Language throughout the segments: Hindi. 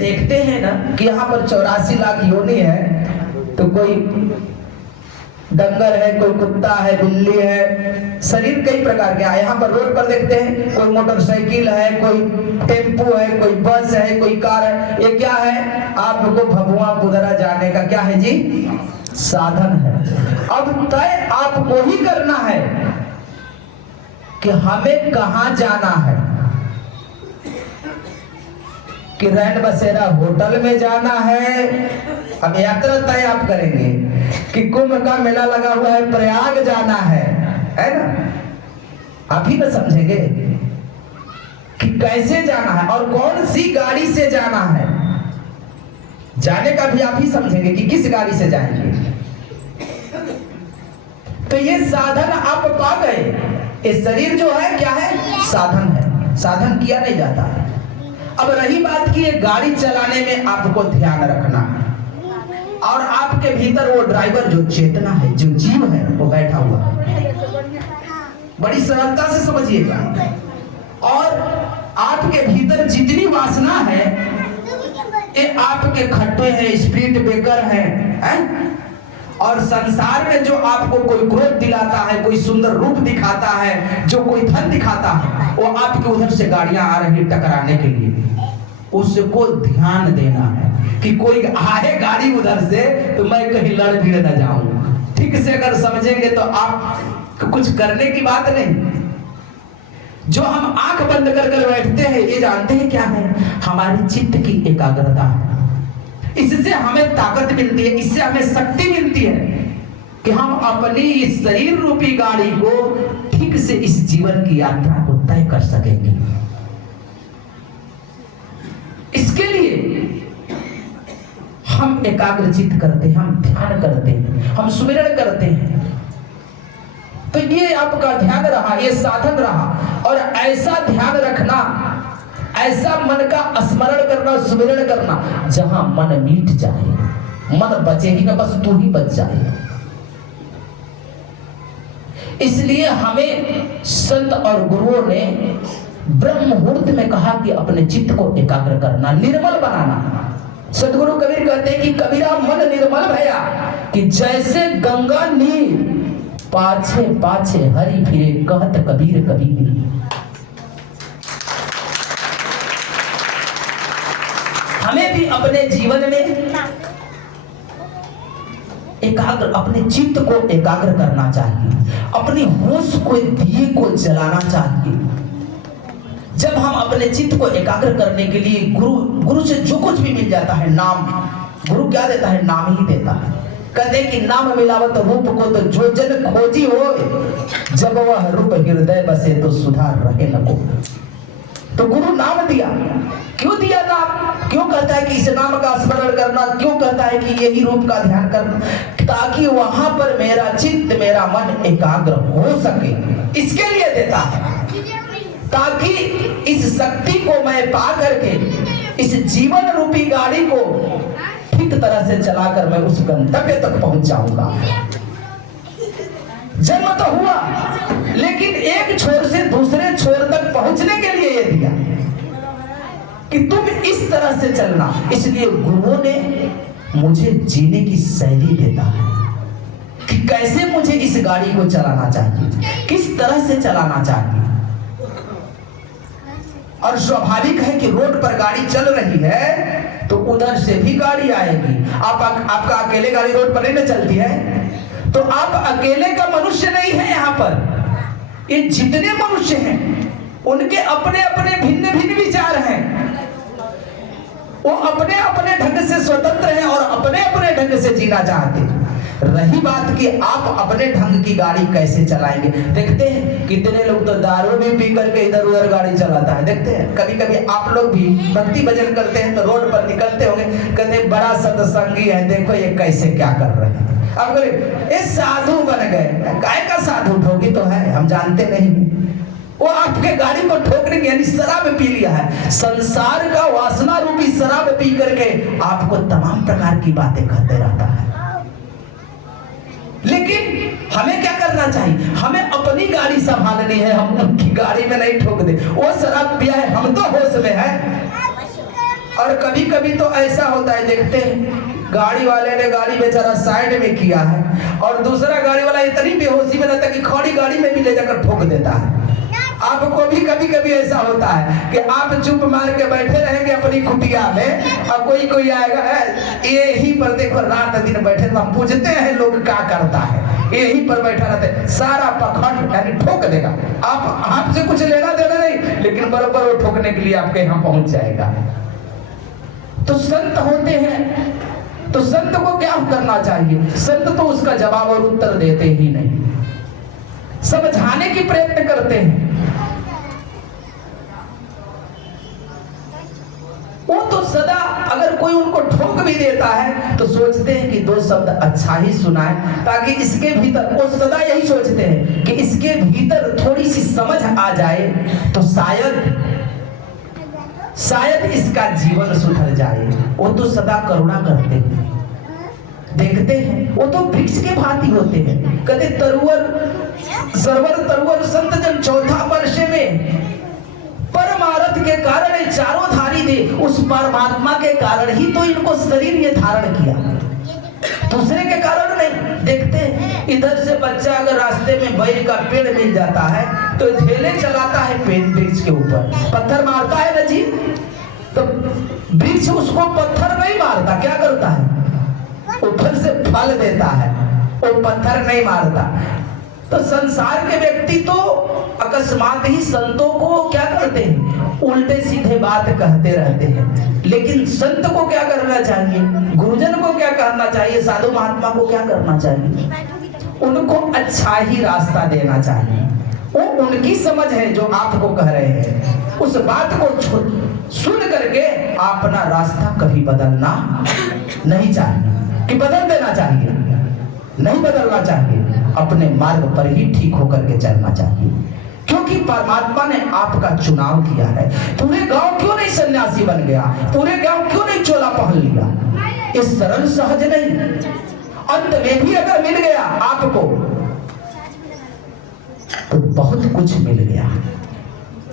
देखते हैं ना कि यहाँ पर 84 लाख योनि है, तो कोई डंगर है, कोई कुत्ता है, बिल्ली है, शरीर कई प्रकार के। यहाँ पर रोड पर देखते हैं कोई मोटरसाइकिल है, कोई टेम्पू है, कोई बस है, कोई कार है। ये क्या है? आपको भभुआ पुदरा जाने का क्या है जी? साधन है। अब तय आपको ही करना है कि हमें कहां जाना है, कि रैन बसेरा होटल में जाना है। अब यात्रा तय आप करेंगे कि कुंभ का मेला लगा हुआ है, प्रयाग जाना है ना? आप ही ना समझेंगे कि कैसे जाना है और कौन सी गाड़ी से जाना है। जाने का भी आप ही समझेंगे कि किस गाड़ी से जाएंगे। तो ये साधन आप पा गए। ये शरीर जो है क्या है? साधन है। साधन किया नहीं जाता। अब रही बात की ये गाड़ी चलाने में आपको ध्यान रखना है, और आपके भीतर वो ड्राइवर जो चेतना है, जो जीव है, वो बैठा हुआ है। बड़ी सरलता से समझिएगा। और आपके भीतर जितनी वासना है, ये आपके खट्टे हैं, स्पीड ब्रेकर हैं, और संसार में जो आपको कोई क्रोध दिलाता है, कोई सुंदर रूप दिखाता है, जो कोई धन दिखाता है, वो आपके उधर से गाड़ियां आ रही टकराने के लिए। उसको ध्यान देना है कि कोई आए गाड़ी उधर से तो मैं कहीं लड़ भिड़ न जाऊं। ठीक से अगर समझेंगे तो आप कुछ करने की बात नहीं। जो हम आंख बंद कर बैठते हैं, ये जानते हैं क्या है? हमारी चित्त की एकाग्रता है। इससे हमें ताकत मिलती है, इससे हमें शक्ति मिलती है कि हम अपनी इस शरीर रूपी गाड़ी को ठीक से इस जीवन की यात्रा को तय कर सकेंगे। इसके लिए हम एकाग्रचित करते हैं, हम ध्यान करते हैं, हम सुमिरन करते हैं। तो ये आपका ध्यान रहा, ये साधन रहा। और ऐसा ध्यान रखना, ऐसा मन का स्मरण करना, सुमिरन करना, जहां मन मिट जाए, मन बचे ही ना, बस तू ही बच जाए। इसलिए हमें संत और गुरुओं ने ब्रह्म मुहूर्त में कहा कि अपने चित्त को एकाग्र करना, निर्मल बनाना। सदगुरु कबीर कहते हैं कि कबीरा मन निर्मल भया, कि जैसे गंगा नीर पाछे पाछे हरि फिरे, कहत कबीर कबीर। हमें भी अपने जीवन में एकाग्र, अपने चित्त को एकाग्र करना चाहिए, अपनी होश को, दिए को जलाना चाहिए। जब हम अपने चित्त को एकाग्र करने के लिए गुरु से जो कुछ भी मिल जाता है, नाम, गुरु क्या देता है? नाम ही देता है। कहते कि नाम मिलावत रूप को, तो जो जन खोजी हो, जब वह रूप हृदय बसे, तो सुधार रहे न को। तो गुरु नाम दिया। क्यों दिया नाम? क्यों कहता है कि इस नाम का स्मरण करना? क्यों कहता है कि यही रूप का ध्यान करना? ताकि वहां पर मेरा चित्त, मेरा मन एकाग्र हो सके। इसके लिए देता है, ताकि इस शक्ति को मैं पा करके इस जीवन रूपी गाड़ी को ठीक तरह से चलाकर मैं उस गंतव्य तक पहुंच जाऊंगा। जन्म तो हुआ, लेकिन एक छोर से दूसरे छोर तक पहुंचने के लिए ये दिया कि तुम इस तरह से चलना। इसलिए गुरुओं ने मुझे जीने की शैली देता है कि कैसे मुझे इस गाड़ी को चलाना चाहिए, किस तरह से चलाना चाहिए। और स्वाभाविक है कि रोड पर गाड़ी चल रही है तो उधर से भी गाड़ी आएगी। आपका अकेले गाड़ी रोड पर नहीं ना चलती है, तो आप अकेले का मनुष्य नहीं है। यहाँ पर ये जितने मनुष्य हैं, उनके अपने अपने भिन्न भिन्न विचार हैं। वो अपने अपने ढंग से स्वतंत्र हैं और अपने अपने ढंग से जीना चाहते हैं। रही बात कि आप अपने ढंग की गाड़ी कैसे चलाएंगे। देखते हैं कितने लोग तो दारू भी पी करके इधर उधर गाड़ी चलाता है। देखते हैं कभी कभी आप लोग भी भक्ति भजन करते हैं तो रोड पर निकलते होंगे, कहते बड़ा सत्संगी है, देखो ये कैसे क्या कर रहे हैं। अब ये साधु बन गए। काय का साधु? ठोकी तो है, हम जानते नहीं। वो आपके गाड़ी को ठोकने यानी शराब पी लिया है, संसार का वासना रूपी शराब पी करके आपको तमाम प्रकार की बातें कहते रहता है। लेकिन हमें क्या करना चाहिए? हमें अपनी गाड़ी संभालनी है, हम उनकी गाड़ी में नहीं ठोक दे। वो शराब पिया है, हम तो होश में है। और कभी कभी तो ऐसा होता है, देखते हैं गाड़ी वाले ने गाड़ी बेचारा साइड में किया है और दूसरा गाड़ी वाला इतनी बेहोशी में रहता है कि खड़ी गाड़ी में भी ले जाकर ठोक देता है। आपको भी कभी कभी ऐसा होता है कि आप चुप मार के बैठे रहेंगे अपनी कुटिया में और कोई आएगा, यही पर देखो रात दिन बैठे तो हम पूछते हैं लोग क्या करता है, यही पर बैठा रहते, सारा पखंड यानी ठोक देगा। आप आपसे कुछ लेना देना नहीं, लेकिन बराबर वो ठोकने के लिए आपके यहाँ पहुंच जाएगा। तो संत होते हैं तो संत को क्या करना चाहिए? संत तो उसका जवाब और उत्तर देते ही नहीं, समझाने की प्रयत्न करते हैं। वो तो सदा अगर कोई उनको ठोक भी देता है तो सोचते हैं कि दो शब्द अच्छा ही सुनाए, ताकि इसके भीतर, वो सदा यही सोचते हैं कि इसके भीतर थोड़ी सी समझ आ जाए तो शायद इसका जीवन सुधर जाए। वो तो सदा करुणा करते हैं। देखते हैं वो तो वृक्ष के भांति होते हैं। कहते तरुवर संत जन चौथा वर्ष में परमार्थ के कारण चारों धारी थे, उस परमात्मा के कारण ही तो इनको शरीर ये धारण किया, दूसरे के कारण नहीं। देखते हैं इधर से बच्चा अगर रास्ते में बैर का पेड़ मिल जाता है तो ढेले चलाता है पेड़ वृक्ष के ऊपर, पत्थर मारता है ना जी, तो वृक्ष उसको पत्थर नहीं मारता, क्या करता है? ऊपर से फल देता है, वो पत्थर नहीं मारता। तो संसार के व्यक्ति तो अकस्मात ही संतों को क्या करते हैं? उल्टे सीधे बात कहते रहते हैं। लेकिन संत को क्या करना चाहिए? गुरुजन को क्या करना चाहिए? साधु महात्मा को क्या करना चाहिए? उनको अच्छा ही रास्ता देना चाहिए। वो उनकी समझ है जो आपको कह रहे हैं, उस बात को सुन करके अपना रास्ता कभी बदलना नहीं चाहिए कि बदल देना चाहिए, नहीं बदलना चाहिए। अपने मार्ग पर ही ठीक होकर के चलना चाहिए, क्योंकि परमात्मा ने आपका चुनाव किया है। पूरे गांव क्यों नहीं सन्यासी बन गया? पूरे गांव क्यों नहीं चोला पहन लिया? इस सरल सहज नहीं, अंत में भी अगर मिल गया आपको तो बहुत कुछ मिल गया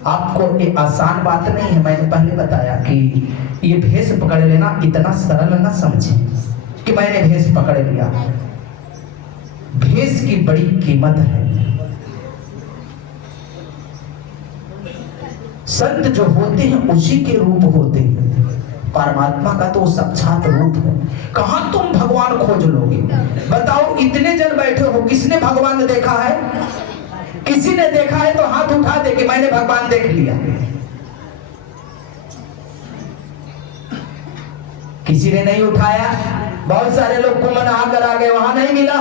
आपको। ये आसान बात नहीं है। मैंने पहले बताया कि ये भेष पकड़ लेना इतना सरल न समझे कि मैंने भेष पकड़ लिया। भेष की बड़ी कीमत है। संत जो होते हैं उसी के रूप होते हैं। परमात्मा का तो साक्षात रूप है। कहां तुम भगवान खोज लोगे? बताओ, इतने जन बैठे हो, किसने भगवान देखा है? किसी ने देखा है तो हाथ उठा दे कि मैंने भगवान देख लिया। किसी ने नहीं उठाया। बहुत सारे लोग को मना कर आ गए, वहां नहीं मिला।